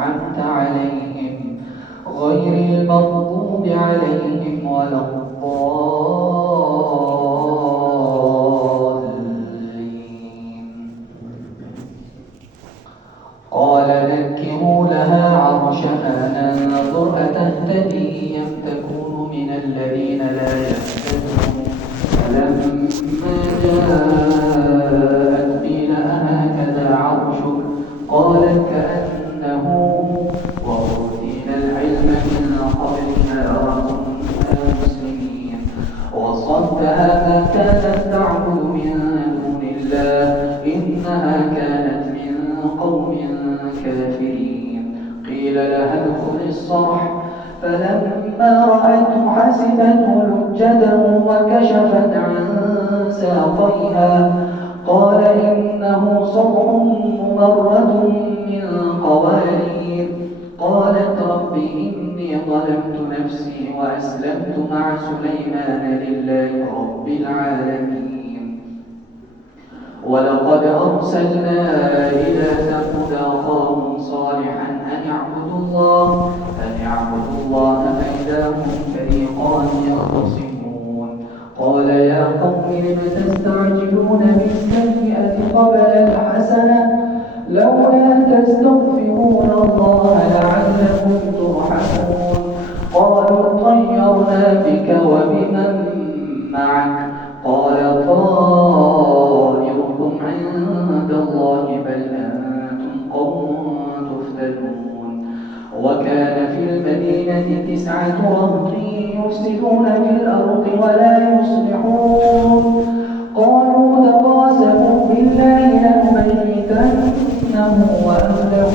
أنعمت عليهم غير المغضوب عليهم ولا الضالين. قال نكروا لها عرشها ننظر أتهتدي أم تكون من الذين لا يهتدون. فلما جاءت قيل أهكذا عرشك قالت كأنه وأوتينا العلم من قبلها وكنا مسلمين. وصدها ما كانت تعبد من دون الله إنها كانت من قوم كافرين. قيل لها ادخل الصرح فلما رأته حسبته لجة وكشفت عن ساقيها قال إنه صرح ممرد من قوارير. قالت رب إني ظلمت نفسي وأسلمت مع سليمان لله رب العالمين. ولقد أرسلنا إلى ثمود أخاهم صالحا أن اعبدوا الله فإذا هم فريقان يختصمون. قال يا قوم لم تستعجلون بالسيئة قبل الحسنة لولا تستغفرون الله لعلكم ترحمون. قالوا طيرنا بك وبمن معك قال طائركم عند الله بل أنتم قوم تفتنون. وكان في المدينة 9 رهط يفسدون في الأرض ولا يصلحون. قالوا تقاسموا بالله لنبيتنه وأهله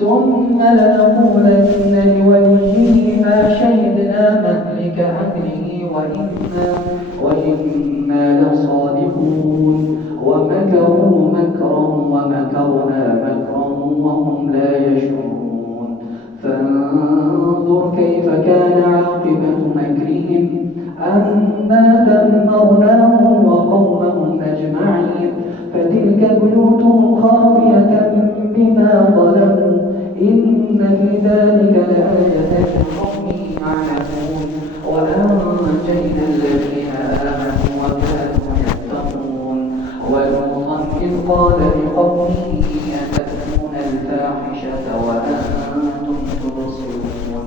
ثم لنقولن لوليه ما شهدنا مهلك أهله وإنا لصادقون. ومكروا مكرا ومكرنا مكرا وهم لا يشعرون. فانظر كيف كان عاقبة مكرهم أنا دمرناهم وقومهم أجمعين. فتلك بيوتهم خاوية بما ظلموا إن في ذلك لآية لقوم يعلمون. وأنجينا الذين آمنوا وكانوا يتقون. ولوطا إذ قال لقومه أتأتون الفاحشة وأنتم تبصرون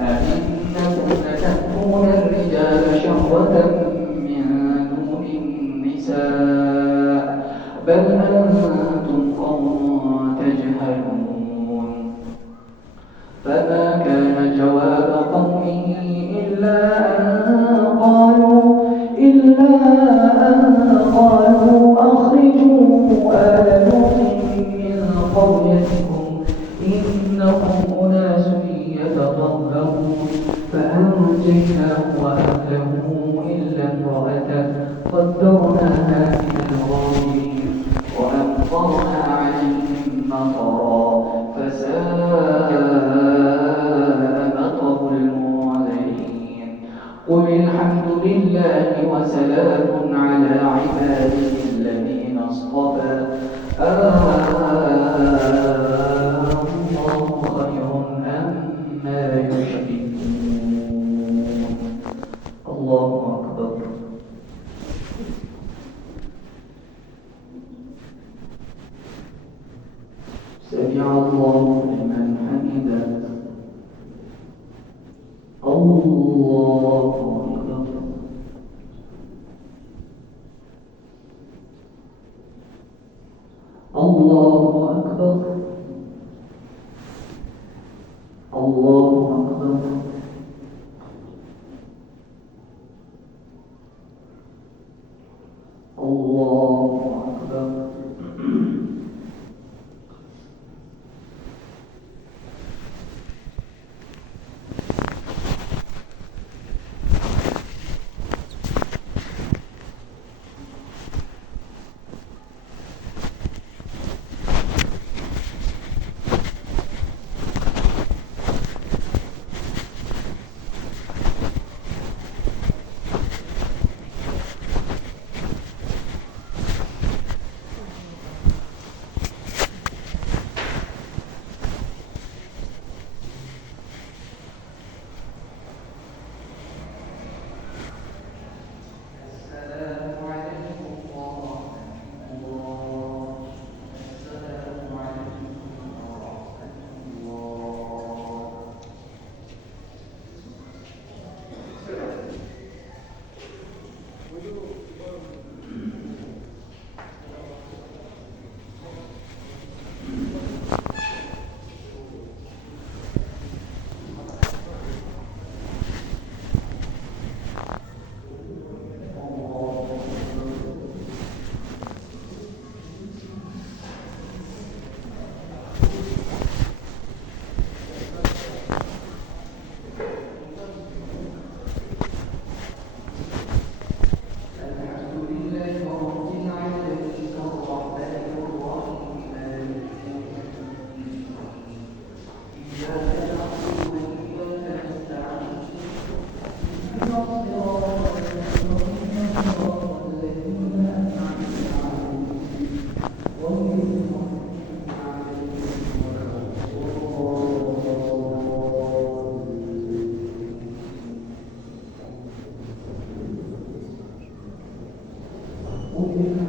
أئنكم لتأتون الرجال شهوة من دون النساء بل أنتم قوم تجهلون. فما كان جواب قومه إلا أن قالوا أخرجوا آل لوط من قريتكم إنهم أناس يتطهرون. فأنجيناه وأهله إلا امرأته قدرناها من الغابرين. وأمطرنا عليهم مطرا فساء مطر المنذرين. قل الحمد لله وسلام على عباده الذين اصطفى الله خير أما يشركون. الله أكبر. سمع الله لمن حمده. الله أكبر. الله أكبر. الله أكبر. الله أكبر. ممكن